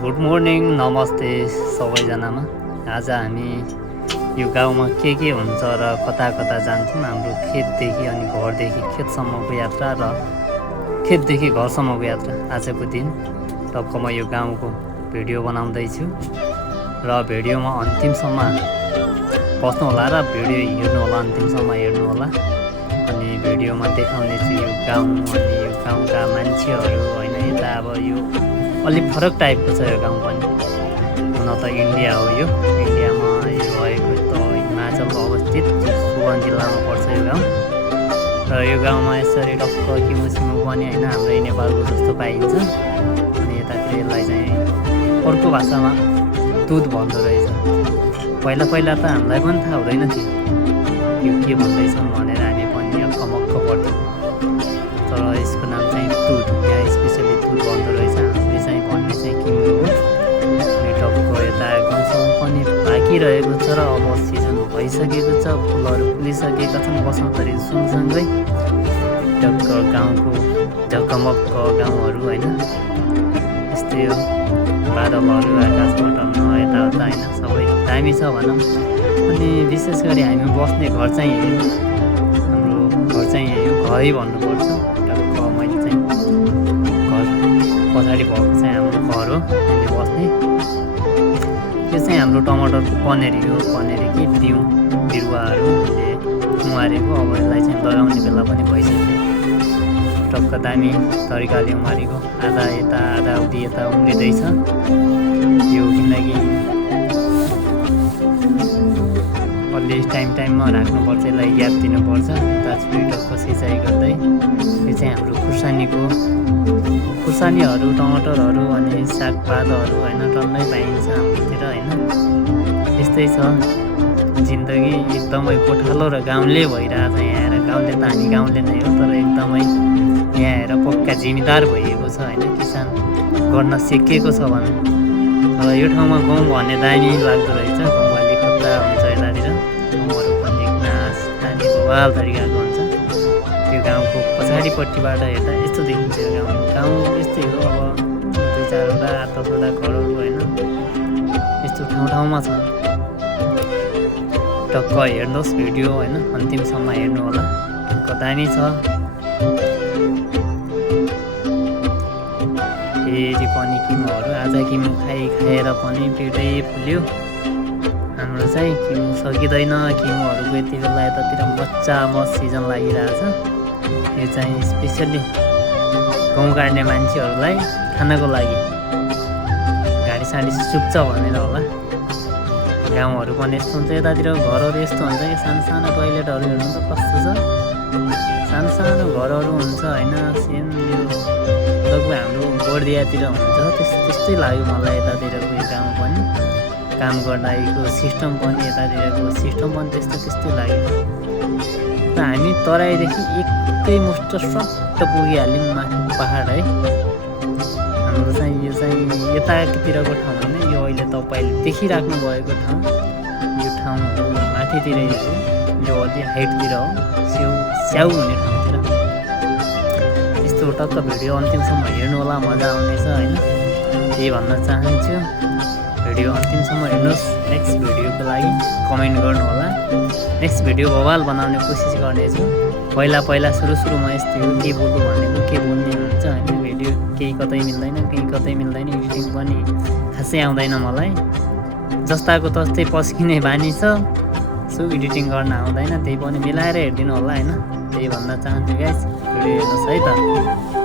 Good morning, नमस्ते सबैजनामा। आज हामी यो गाउँमा के हुन्छ र कता कता जान्छौँ, हाम्रो खेतदेखि अनि घरदेखि खेतसम्मको यात्रा र खेतदेखि घरसम्मको यात्रा आजको दिन टक्क म यो गाउँको भिडियो बनाउँदैछु र भिडियोमा अन्तिमसम्म बस्नुहोला र भिडियो हेर्नुहोला, अन्तिमसम्म हेर्नुहोला। अनि भिडियोमा देखाउने चाहिँ यो गाउँ अनि यो गाउँका मान्छेहरू होइन। यता अब यो अलिक फरक टाइपको छ यो गाउँ पनि। हुन त इन्डिया हो, यो इन्डियामा यो रहेको त हिमाचलमा अवस्थित सुवन जिल्लामा पर्छ यो गाउँ। र यो गाउँमा यसरी टक्क किमुसिमु पनि होइन हाम्रै नेपालको जस्तो पाइन्छ। अनि यतातिर यसलाई चाहिँ अर्को भाषामा दुध भन्दो रहेछ। पहिला पहिला त हामीलाई पनि थाहा हुँदैन थियो यो के भन्दैछन् भनेर, हामी पनि अक्कमक्क पर्थ्यौँ। तर यसको नाम चाहिँ दुध, यहाँ स्पेसली दुध भन्दो रहेछ। हामीले चाहिँ भन्ने चाहिँ किमु हो। अनि टक्क यता गाउँसम्म पनि पाकिरहेको छ र अब सिजन भइसकेको छ, फुलहरू फुलिसकेका छन् बसन्त ऋतु सँगसँगै। टक्क गाउँको झकमक्क गाउँहरू होइन, यस्तै हो। बादलहरू आकाशबाट यताउता होइन, सबै दामी छ भनौँ। अनि विशेष गरी हामी बस्ने घर चाहिँ हाम्रो घर चाहिँ यही हो, घरै भन्नुपर्छ। टक्क मैले चाहिँ घर पछाडि भएको चाहिँ हाम्रो घर हो, हामीले बस्ने। यो चाहिँ हाम्रो टमाटरको पनेरी हो, पनेरी कि बिरुवाहरूले उमारेको। अब यसलाई चाहिँ लगाउने बेला पनि भइसक्यो। टक्क दामी तरिकाले उमारेको, आधा यता आधा उति यता उम्रिँदैछ यो। किनकि अलि टाइममा राख्नुपर्छ, यसलाई ग्याप दिनुपर्छ। यता टक्क सिँचाइ गर्दै यो चाहिँ हाम्रो खुर्सानीहरू टमाटरहरू अनि सागपातहरू होइन टन्नै पाइन्छ हाम्रोतिर होइन। यस्तै छ जिन्दगी, एकदमै गोठालो र गाउँले भइरहेछ यहाँ आएर। गाउँले त हामी गाउँले नै हो, तर एकदमै यहाँ आएर पक्का जिम्मेदार भइएको छ होइन, किसान गर्न सिकेको छ भनौँ। तर यो ठाउँमा गाउँ भन्ने दामी लाग्दो रहेछ। गाउँवाली खतरा हुन्छ यतातिर, गाउँहरू पनि घाँस दामी बवाल तरिकाको हुन्छ। त्यो गाउँको पछाडिपट्टिबाट हेर्दा यस्तो देखिन्छ यो गाउँ यस्तै हो। अब 2-4वटा 8-10वटा घरहरू होइन यस्तो ठाउँमा छन्। टक्क हेर्नुहोस् भिडियो होइन, अन्तिमसम्म हेर्नु होला, टक्क दामी छ। फेरि पनि किमुहरू आज किमु खाएर पनि पेटै फुल्यो हाम्रो चाहिँ। किमु सकिँदैन, किमुहरूको यति बेला यतातिर मच सिजन लागिरहेछ। यो चाहिँ स्पेसली गाउँ काट्ने मान्छेहरूलाई खानको लागि गाडी सुक्छ भनेर होला। गाउँहरू पनि यस्तो हुन्छ, यतातिर घरहरू यस्तो हुन्छ कि सानो टोइलेटहरू हेर्नु त कस्तो छ, सानो घरहरू हुन्छ होइन। सेम यो लगभग हाम्रो गोर्दियातिर हुन्छ, त्यस्तै लाग्यो मलाई यतातिरको यो गाउँ पनि। काम गर्दाको सिस्टम पनि यतातिरको सिस्टम पनि त्यस्तै लाग्यो। र हामी तराईदेखि एकैमुष्ट सट्ट पुगिहाल्यौँ माथि पहाड है। हाम्रो चाहिँ यो चाहिँ यतातिरको ठाउँ होइन, यो अहिले तपाईँले देखिराख्नु भएको ठाउँ। यो ठाउँहरू माथितिरै हो, यो अलि हाइटतिर हो, स्याउ हुने ठाउँतिर। त्यस्तो टक्क भिडियो अन्तिमसम्म हेर्नु होला, मजा आउनेछ होइन, त्यही भन्न चाहन्छु। भिडियो अन्तिमसम्म हेर्नुहोस्। नेक्स्ट भिडियोको लागि कमेन्ट गर्नु होला। नेक्स्ट भिडियो बवाल बनाउने कोसिस गर्नेछु। पहिला सुरुमा यस्तै हो, के बोल्नु भनेको के बोल्ने हुन्छ होइन। भिडियो केही कतै मिल्दैन, एडिटिङ पनि खासै आउँदैन मलाई। जस्ताको तस्तै पस्किने बानी छ, सो एडिटिङ गर्न आउँदैन। त्यही पनि मिलाएर हेरिदिनु होला होइन, त्यही भन्न चाहन्छु गाइस। भिडियो हेर्नुहोस् है त।